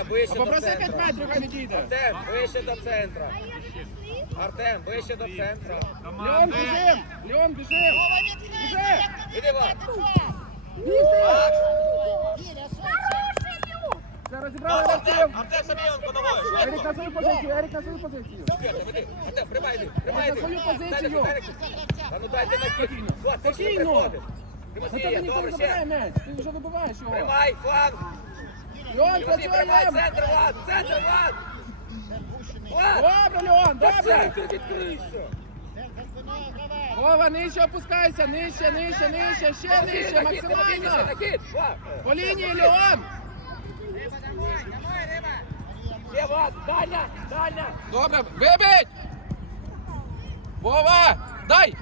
А до попроси 5 центра. метрів, хай відійде. Артем, ближче до центра. Артем, ближче до центра. Леон, біжим! Леон, біжим! Біжи! Іди, Влад. Це розібрали Артем, Артем! Артем, Самійонко, новою. Ерік на свою позицію, Ерік на свою позицію. Артем, іди. Артем, приймай, іди. Приймай, На свою позицію. А ну дайте на кіт. Влад, ти ж не Спокійно. приходиш. На тебе ніхто не добре, забирає м'яч, ти вже вибиваєш його. Приймай, фланг. Леон, Тимофій, приймай, центр, Влад, центр, Влад. Добре, Леон, добре! центр відкрийся. Вова, нижче опускайся, нижче, нижче, нижче, ще нижче, максимально! По лінії! Ще, Влад, дальня, дальня. Добре, вибить! Вова, дай!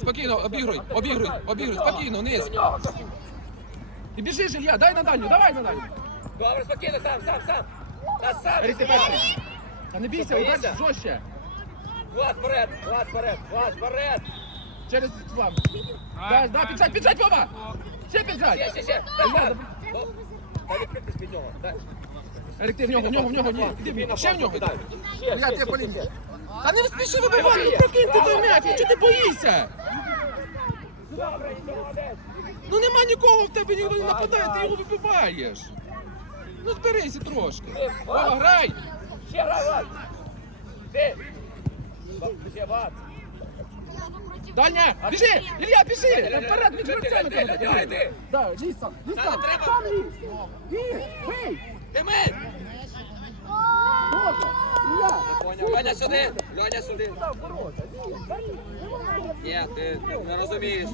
Спокійно, обігруй, обігруй, обігруй, спокійно, вниз. І біжи, Ілля, дай на дальню, давай на дальню. Добре, спокійно, сам, сам, сам. Та сам. Ерік, ти перший. Та не бійся, Що, удар боїшся? жорстче. Влад, вперед, Влад, вперед, Влад, вперед. Через вам. Дай, дай, піджать, піджать, Вова! Ще Ще, піджать! ще, ще. Дай, давай. Дай відкритись під нього. Дай. Ерік, ти в нього, в нього, в нього, ні, іди в нього, ще в нього. Дай. Ще, Я ще, тебе ще. Та не спіши вибивати, ну прокинь ти той м'яч, ну чого ти боїшся? Ну нема нікого в тебе, ніхто не нападає, ти його вибиваєш. Ну зберися трошки. Вова, грай! Ще грай, Влад. Ти. Даня, біжи! Ілля, біжи! Там вперед між гравцями треба ти, бігти. ти. Да, лізь сам, лізь Та, сам, не треба. сам лізь! Бий! Ілля! Леня сюди, Леня сюди. Ні, ти не розумієш.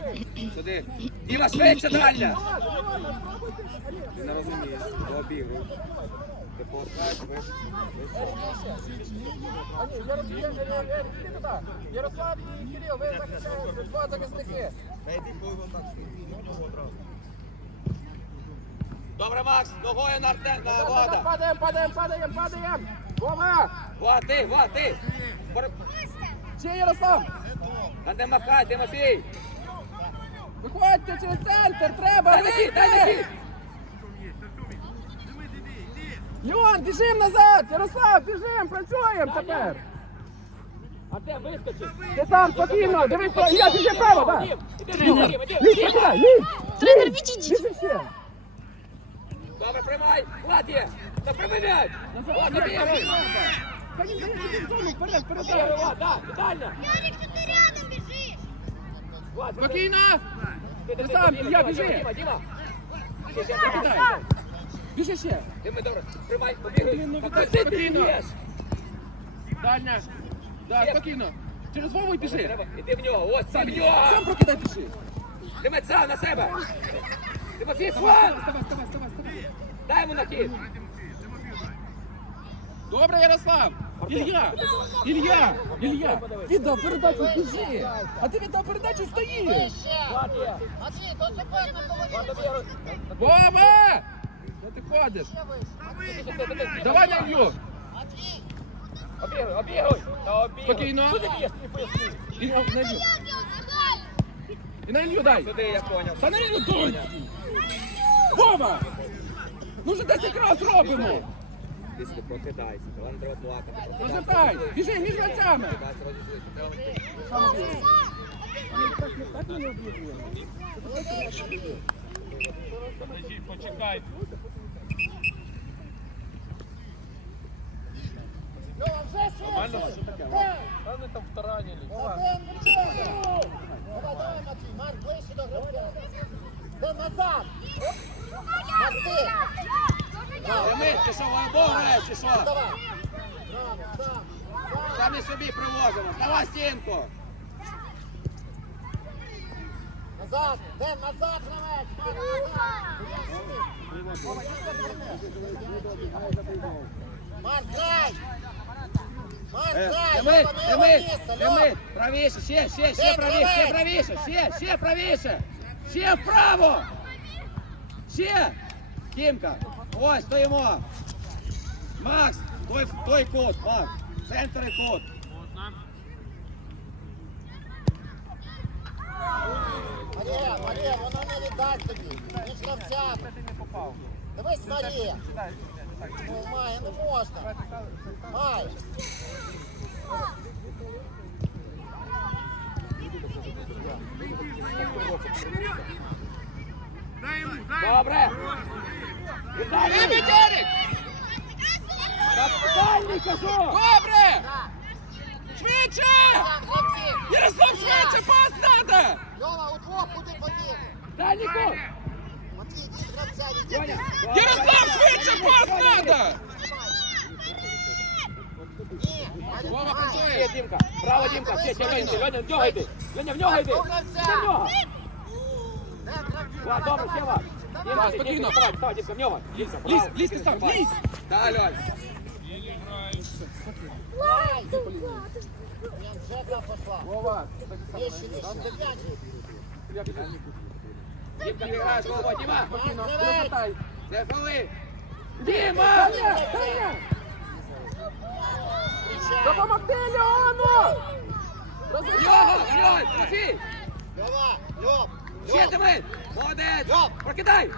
Сюди. Діма, швидше дальня. Ти не розумієш. Обігруй. Ти пускаєш, ви. Ярослав, і Кирил, ви захищаєте, два захисники. Добре, Макс, ногою на Арте, на Так, так, Влада. Падаємо, падаємо, падаємо, падаємо! Вова! Влад, ти, Влад, ти. Бор- Ще Ярослав! А не махай, Тимофій. Виходьте через центр, треба! Дай дай хід. Біжим назад! Ярослав, біжим, працюємо тепер! Артем, вискочи. Ти сам спокійно, дивись, я біжи право, так! Тренер, Лізь! відійдіть. Добре, приймай. Влад. Та приймай Назад, Ярик, что ты рядом бежишь? Спокійно! Ти, сам, я біжи. Біжи ще! Діма, добре. Обігруй. ну, Покажи, ти спокійно. б'єш. Дальня! Да, спокійно! Через Вову й біжи! Треба, іди в нього, ось сам в нього. Сам прокидай, біжи! Тимець сам на себе. Тимофій, Вставай, фланг. вставай, вставай, вставай, вставай! Дай йому на хід. Добре, Ярослав! Ілля! Ілля! Ілля! Віддав передачу, біжи! А ти віддав передачу, стоїш! Вова! Де ти ходиш? Давай на Ілью! Обігруй, обігруй. Спокійно. І на Ілью! І на Ілью дай! Сюди, я поняв. Та на Ілью дай! Вова! Ну вже 10 раз робимо! Ти собі прокидайся, вам треба плакати. Розвитай! Біжи між! Прокидайся, розійшлися. Треба йти. Вони там втаранили. Давай, давай, Марк, ближче до гравця. Де назад? Тимит, ти що, в обох граєш, чи що? Самі собі привозимо. Давай стінку. Назад, Ден, назад гравець. Марк, грай. Марк, грай. Тимит, Льова, на його Тимит, місце, Тимит, Льова. правіше, ще, ще, ще Де правіше, ще правіше, ще, ще правіше. Ще вправо. Ще. Тімка, ось стоїмо. Макс, той, той кут, Макс, центр і кут. Марія, Марія, вона не віддасть тобі. Між гравцями. Дивись, Марія. Ну, Має, не можна. Має. Добре. Віталій! Вибить, Ерік! Дальній, кажу! Добре! Швидше! Ярослав, швидше, пас надо! Льова, куди кут! Матвій, йди гравця, йди. Доня! Ярослав, швидше, пас надо! Вова, працює! Дімка! Браво, Дімка! Ще, ще, Леня, Леня, в нього йди! Леня, в нього йди! До. Ще в нього! Добре, ще вас! Давай. Дімка, спокійно. Вставай, вставай, Дімка, в нього! Дімка, Лізь, браво. лізь ти сам, Давай. лізь! Да, Льонь! Прям жебра пошла. Вова, Нижче, нижче, до п'ятки. Дімка, ти граєш, Вова, Діма! спокійно, Давай. розвитай. Це коли? Діма! Зустрічай. Допомогти Леону! Його, Льонь, Трофій! Льова, Льов, Ще. Демид! Молодець! Прокидай!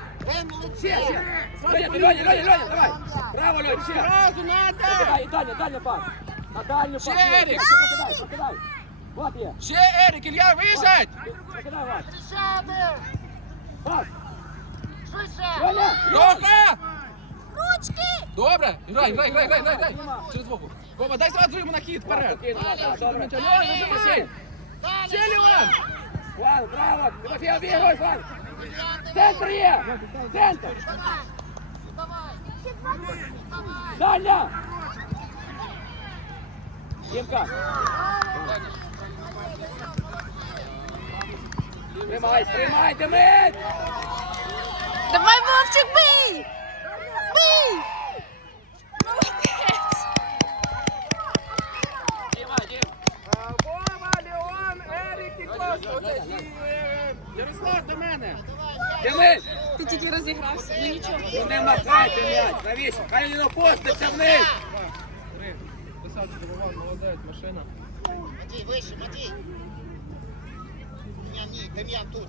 Ще, ще! Льоня, Льоня, Льоня, Льоня, давай! Браво, Льоня, ще! Сразу надо! Прокидай, і дальня, дальня пас! На дальню пас! Ще, Ерік. Прокидай, прокидай! Вот є! Ще, Ерік, Ілля, виїжджать! Прокидай, Влад! Пас! Льоня! Льоха! Ручки! Добре, грай, грай, грай, грай, грай, грай. Через боку. Вова, дай зразу йому на хід вперед. Нажимай! Далі. Ще, Леон! Влад, браво! Тимофій, обігруй, Влад! Центр є! Центр! Давай. Дімка! Тримай, тримай, Демид! Давай, Вовчик, бий! Бий! Молодець! Діма, Дім! Вова, Леон, Ерік і Клас. Оце і е, Ярослав до мене. Демид! Ти тільки розігрався, ну. Ну не махайте м'яч, навіщо? Хай він опуститься вниз! Молодець, машина. Матій, вище, Матій. Дем'ян, ні, Дем'ян тут.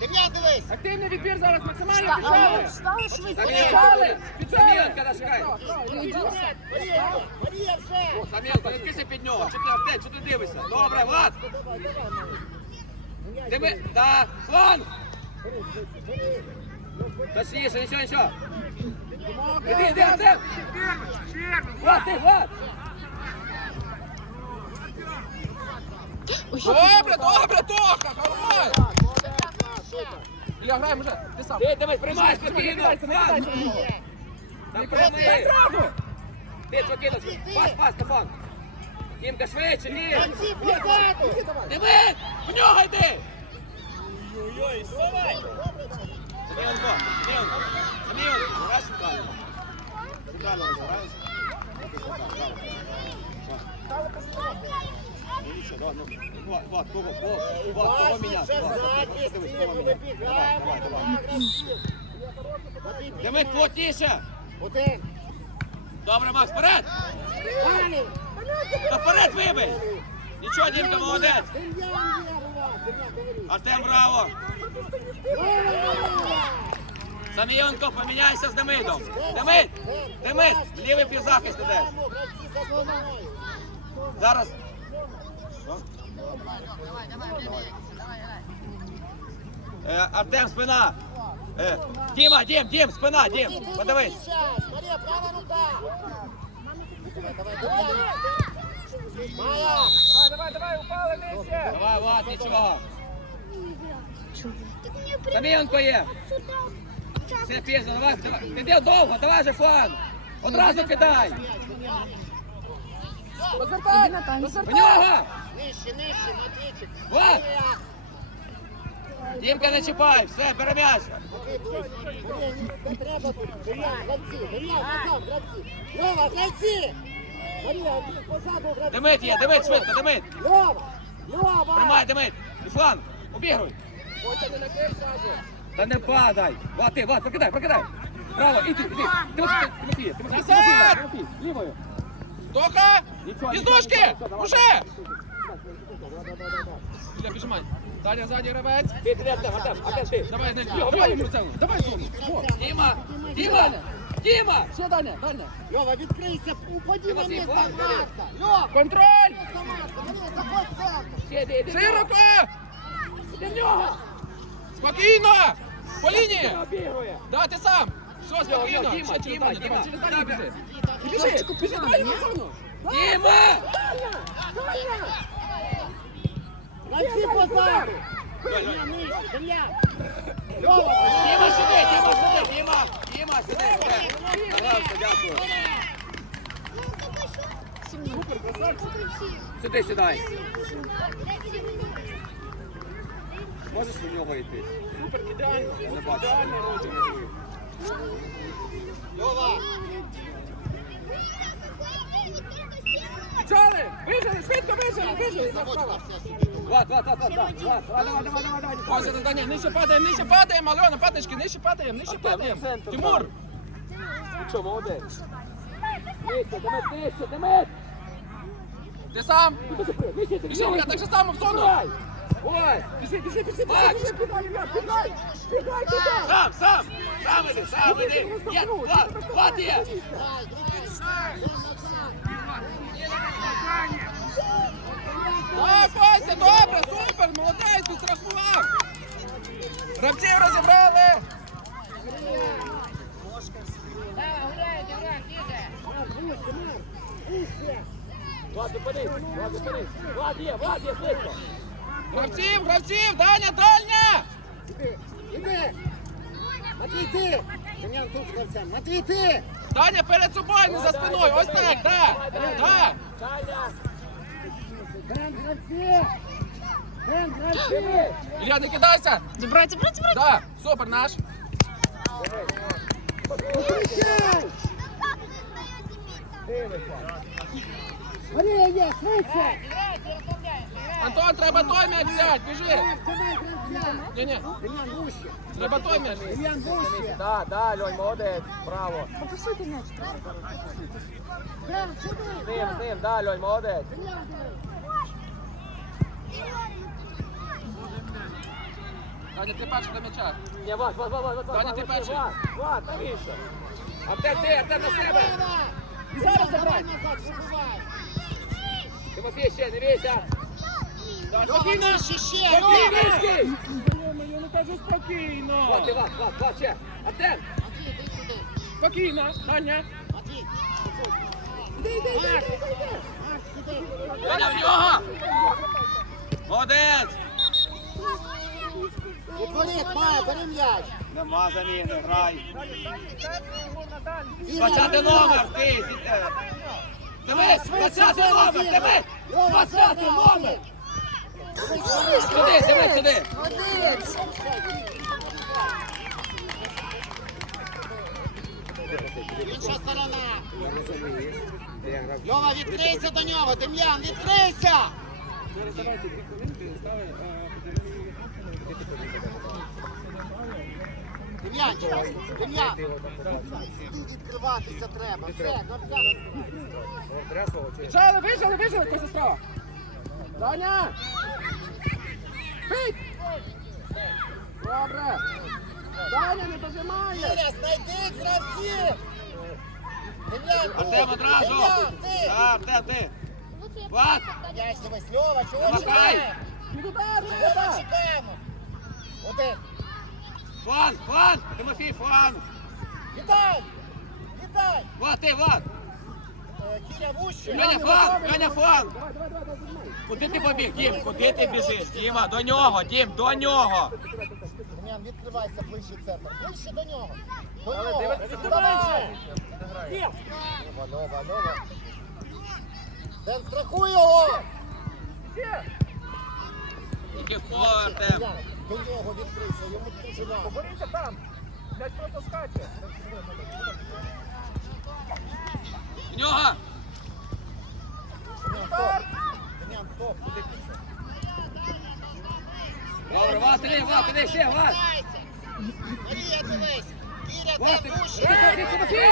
Дем'ян, дивись. Активний відбір зараз максимально піджали. Стало швидко. Саміленко! Саміленко нашукай! Марія, Марія вже. О, Саміленко, не під нього! Чи ти аптек, що ти дивишся? Добре, Влад! Демид! Да! Точніше, нічого, нічого! Іди, іди, Артем! Влад, ти, Влад! Добре, добре, Тоха, хорош. Ілля, граємо вже. Ти сам. Ти, Демид, приймай спокійно! Влад! Там Дай. Ти, спокійно! Пас, пас, Стефан! Дімка, швидше, ні! Демид! В нього йди! Саміленко, Саміленко, Саміленко, грай центрально. Центрально розграєш. Дивіться, давай, ну, Влад, Влад, кого, кого, кого кого ми. Давай, давай, давай. піднімай. плотніше! Добре, Макс, вперед! Далі. Та вперед вибий! Нічого, Дімка, молодець! Артем, браво! Саміленко, поміняйся з Демидом! Демид! Демид! Лівий півзахист іде! Зараз. Е, Артем, спина. Е, Діма, Дім, Дім, спина, Дім. Подивись. Марія, права рука. Давай, давай. Давай, давай, упали нижче. Давай, Влад, нічого. Саміленко є. Все пізно, давай, давай. Де довго, давай же фланг. Одразу кидай. Розвертай, розвертай. нього. Нижче, нижче, Матвійчик. Влад. Дімка не чіпай, все, перем'яч. Не треба тут. Дем'ян, гравці. Дем'ян, назад, гравці. Льова, гравці. Марія, позаду гравці. Демид є, Демид, швидко, Демид. Льова. Льова. Тримай, Демид. І фланг. Обігруй. Хоча не накрив зразу. Та не падай! Влад, ти, Влад, прокидай, прокидай! Право, іди, іди! Тимофій, Назад! Тимофій, Тимофій, лівою! Нічого, Із ножки! Уже! давай. Ілля, піджимай. Далі, ззаді гравець. Ти, ти, Артем, Артем, Артем, ти! Давай, не давай цену. Давай зону. О. Діма, Діма, Діма! Ще Даня, Даня. Льова, відкрийся, упади на місце, Марта. Льова, Контроль! Широко! Для нього! Спокійно! По лінії! Да, ти сам! Все, спокійно! Діма, Діма, Діма. давай, біжи! Біжи! Ні? в зону! Діма! Гравці позаду. Дем'ян, нижче. Льова, Діма сюди, Діма сюди, Діма! Діма сюди! Пожалуйста, дякую. Супер, красавчик! Сюди сідай. Можеш у нього йти? Супер, ідеально! Я не бачу. Ідеально, Роджер! Льова. Почали! Вижили, швидко вижили, вижили! Заходь, все сюди. Влад, Влад, Влад, Влад, Влад, Влад, давай, давай, давай, давай, це Даня, нижче падаємо, нижче падаємо, Альона, паточки, нижче падаємо, нижче падаємо! Тимур! Ну Що, молодець. Нижче, Демет, нижче, Демет! Ти сам! Нижче, я так же само в зону! Ой! Біжи, біжи, біжи, біжи, підай, Ілля! Підай, підай! Сам, сам! Сам іди, сам іди! Є, Влад, Влад є! Ой, Вася, добре, супер, молодець, ти страхував! Гравців розібрали! Влад, зупинись, Влад, зупинись! Влад є, Влад є, швидко! Гравців, гравців, Даня, дальня! Іди. Матвій, ти. Дем'ян, тут з гравцем. Матвій, ти. Даня перед собою, не за спиною, ось так, да, да. Бен, гравці. Бен, гравці. Ілля, не кидайся! Забирай, забирай, забирай. Да, супер наш. Зустрічай. Марія є, швидше. Антон, треба той м'яч взяти, біжи. Давай, гравця. Ні-ні, Дем'ян, вище. треба той м'яч. Дем'ян, вище. Да, да, Льонь, молодець, браво. Попасуйте м'яч. Бен, сюди. З ним, з ним, да, Льонь, молодець. Дем'ян, диви. Даня, ти перший до м'яча. Ні, Влад, Влад, Влад, Влад, Влад, Даня, ти Влад, перший. Влад, Влад, навіщо? Артем, ти, Артем на себе. Давай. І зараз Давай забрати. назад, вибивай. Тимофій, ще, не бійся. Льова. Я не кажу спокійно. Влад, ти, Влад, Влад, Влад, ще. Артем. Спокійно, Даня. Іди, іди, іди, іди, іди. Даня, в нього. Молодець. Відворіт, має, бери м'яч. Нема заміни, грай. Ігор, 20 бери номер, ти, ти. Дивись, Швидше, 20 зараз, номер, дивись. Льова, 20 зараз, номер. Сюди, дивись, сюди. Молодець. Інша сторона. Льова, відкрийся до нього. Дем'ян, відкрийся. Зараз дві хвилинки, стави, Дем'ян, Дем'ян. Сюди відкриватися треба. Все, розкривай. Біжали, вижали, вижали, хто справа. Даня! Добре! Даня не дожимає! Знайди гравців. Артем одразу. Да, Артем, ти. Влад, М'яч дивись, Льова, чого чекаємо? Не Чого чекаємо? Один. фланг, фланг. Тимофій, фланг. Вітай! Вітай! Влад, ти, Влад. Е, вуще. Леня, фланг, Леня, фланг. Давай, давай, давай, давай, давай. Куди ти побіг, Дім? Куди ти біжиш? Діма, до нього, Дім, до нього. Дем'ян, відкривайся ближче центр. Ближче до нього. До нього. Є. Льова, Льова, Льова. Ден, страхуй його! Тільки в Артем. До нього відкрийся, йому дуже важко. Поборіться там. Просто скаче. Нього. Добре, Влад, іди, Влад, іди ще! Тимофій, Тимофій.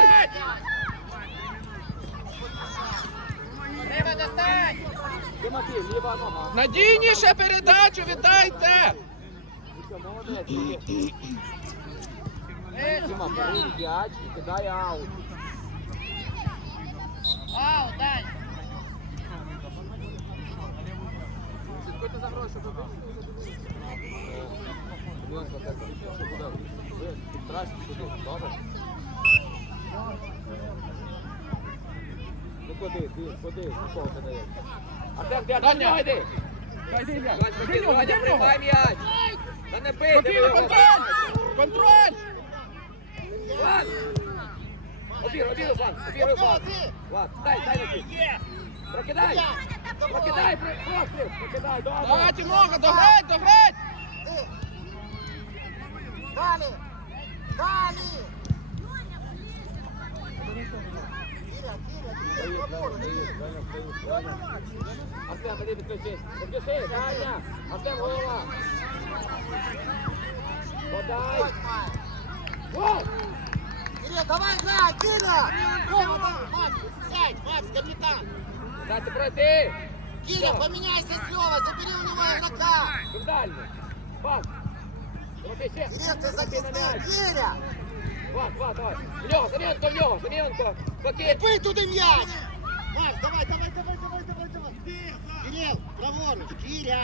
Треба достать! Тимофій. Надійніше передачу віддайте. Молодець. М'яч і кидай аут. Ау, дай. Слідкуйте за гроші, бо Будь ласка, так, що буде? Підкрасти сюди, добре? Ну куди, ти, куди, нікого ти не є. Артем, ти до нього йди! Вадя, йди, Льова. приймай м'яч! Та не бий, контроль! Контроль! Влад! Обір, обір, Влад, обір, Влад. Влад, дай, дай кіт. Прокидай! Прокидай, простріл! Прокидай, добре! Давай, Тимоха, дограть, дограть! Далі. Артем, іди підключись. Підключись, Даня! Артем, голова! Подай! Гол! Кіра, давай, грай, Кіра. Вова, давай, Макс, сядь, Макс, капітан. Дайте пройти! Киря, поменяйся с Лёва, забери у него игрока. Дальний! Пас! Тимофій, ще! Кирилл, ты Тимофій, на затесняй, м'яч. Киря. Влад, Влад, давай! В нього, Семенко, в нього, Семенко! Спокійно! Бей туда мяч. Макс, давай, давай, давай, давай, давай, давай. Кирилл, праворуч, Киря.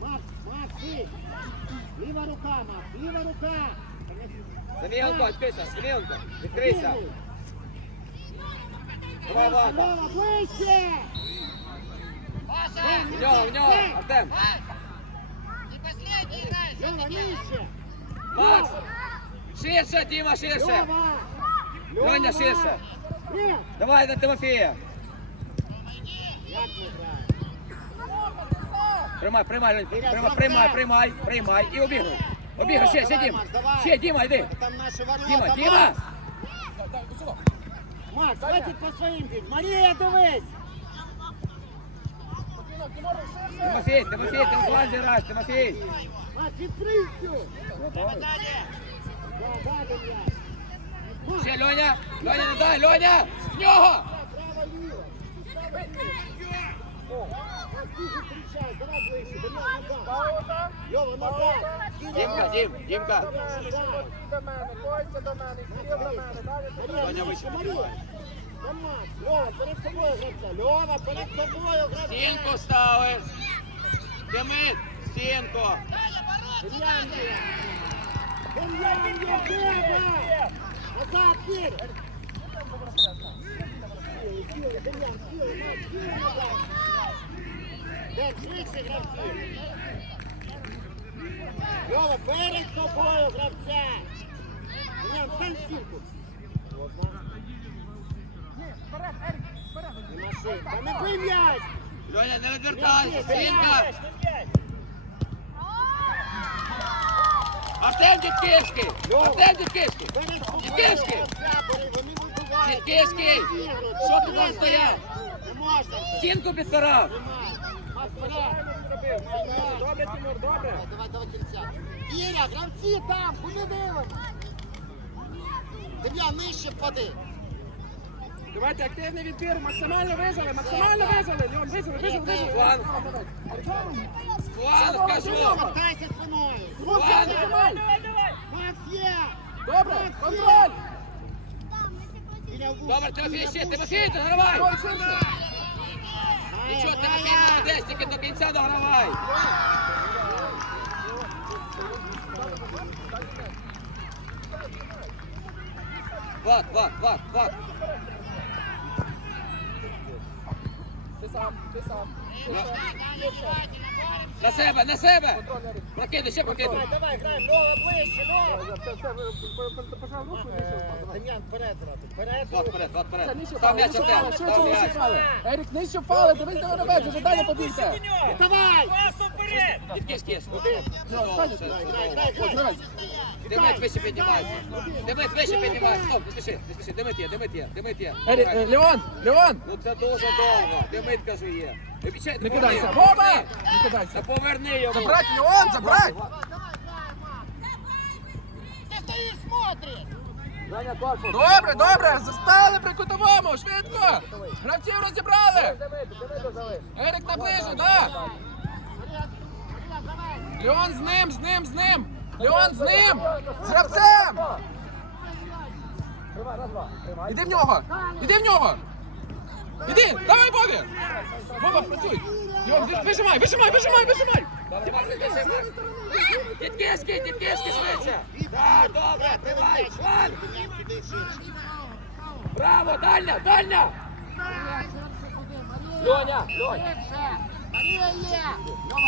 Макс, Макс, ты. Левая рука, Макс, левая рука. Семенко, відкрийся, Семенко, відкрийся! Давай, Влада! Лёва, ближче. В нього, в нього, Артем! Лёва, нижче. Макс! Ширше, Діма, ширше! Лёва. Льоня, ширше! Нет. Давай на Тимофія! Як ми граємо? Приймай, приймай, Лень, приймай, приймай, приймай, приймай і обігруй. Обігруй, ще, ще, Давай, Дім. Макс, давай. Ще, Діма, йди. Там ворота. Діма. Діма! Макс, хватить по своїм бить. Марія, дивись. Тимофій, Тимофій, ти в фланзі граєш, Тимофій. Макс, відкрий Ще, Льоня, Льоня, не дай, Льоня! В нього! право, ліво. Дімка, Дім, Дімка. До мене, койся до мене, Кирил до мене, далі до Марія, Ваня, нижче, вище, Марія. Там Макс. Льова, перед собою гравця. Льова, перед собою гравця. Стінку ставиш. Демид, стінку. Фінляндія. Фінляндія, треба. Назад, Кір. Сіли, сіли, Дем'ян, Де, швидше гравці. Льова, перед собою гравця. Дем'ян, стань в стінку. Не маши. Та не бий м'яч. Льоня, не відвертайся, стінка. Артем Дідківський, Артем вибивають. Дідківський, Розігрують. що ти там стояв? Стінку підпирав. Добре, Тимур, добре. Давай, давай, давай, кільця. Кіря, гравці там, куди дивимось? Дем'ян, нижче впади. Давайте активний відбір, максимально вижали, максимально вижали. Льон, вижали, вижали. Фланг. Артем, Фланг, кажу. Повертайся спиною. Тримай. Макс є. Добре, контроль. Добре, Тимофій, ще, Тимофій, догравай. Нічого, Тимофій, молодець, тільки до кінця догравай. Влад, Влад, Влад, Влад. Ти сам, ти сам. На себе, на себе. Прокидай, ще прокидай. Давай, граємо. Льова, ближче, це, пожав руку, Дем'ян, вперед зразу. Вперед. Влад, вперед, Влад, вперед. Став м'яч, Артем, став м'яч. Ерік, нижче впали, дивись до гравець, вже далі побігти. Давай. Ну, грай, грай. Ось гравець. Демид вище піднімайся. Демид вище піднімайся. Стоп, не спіши, не спіши. Демид є, Демид є, Демид є. Е, Леон, Леон, Ну це дуже довго. Демид, кажу, є. Не кидайся. Вова! Не кидайся. поверни йому. Забрать, Леон, забрать! Ти стоїш, смотриш. Добре, добре, застали при кутовому, швидко! Гравців розібрали! Ерік наближи, да! Леон з ним, з ним, з ним! Леон, з ним! З гравцем! Іди в нього! Іди в нього! Іди! Давай, Бобі! Боба, працюй! Ви- вижимай, вижимай, вижимай, вижимай! Ще, Макс. Дідківський, Дідківський швидше. Так, добре, тривай, ширше. Браво, дальня, дальня. Льоня, Льоня.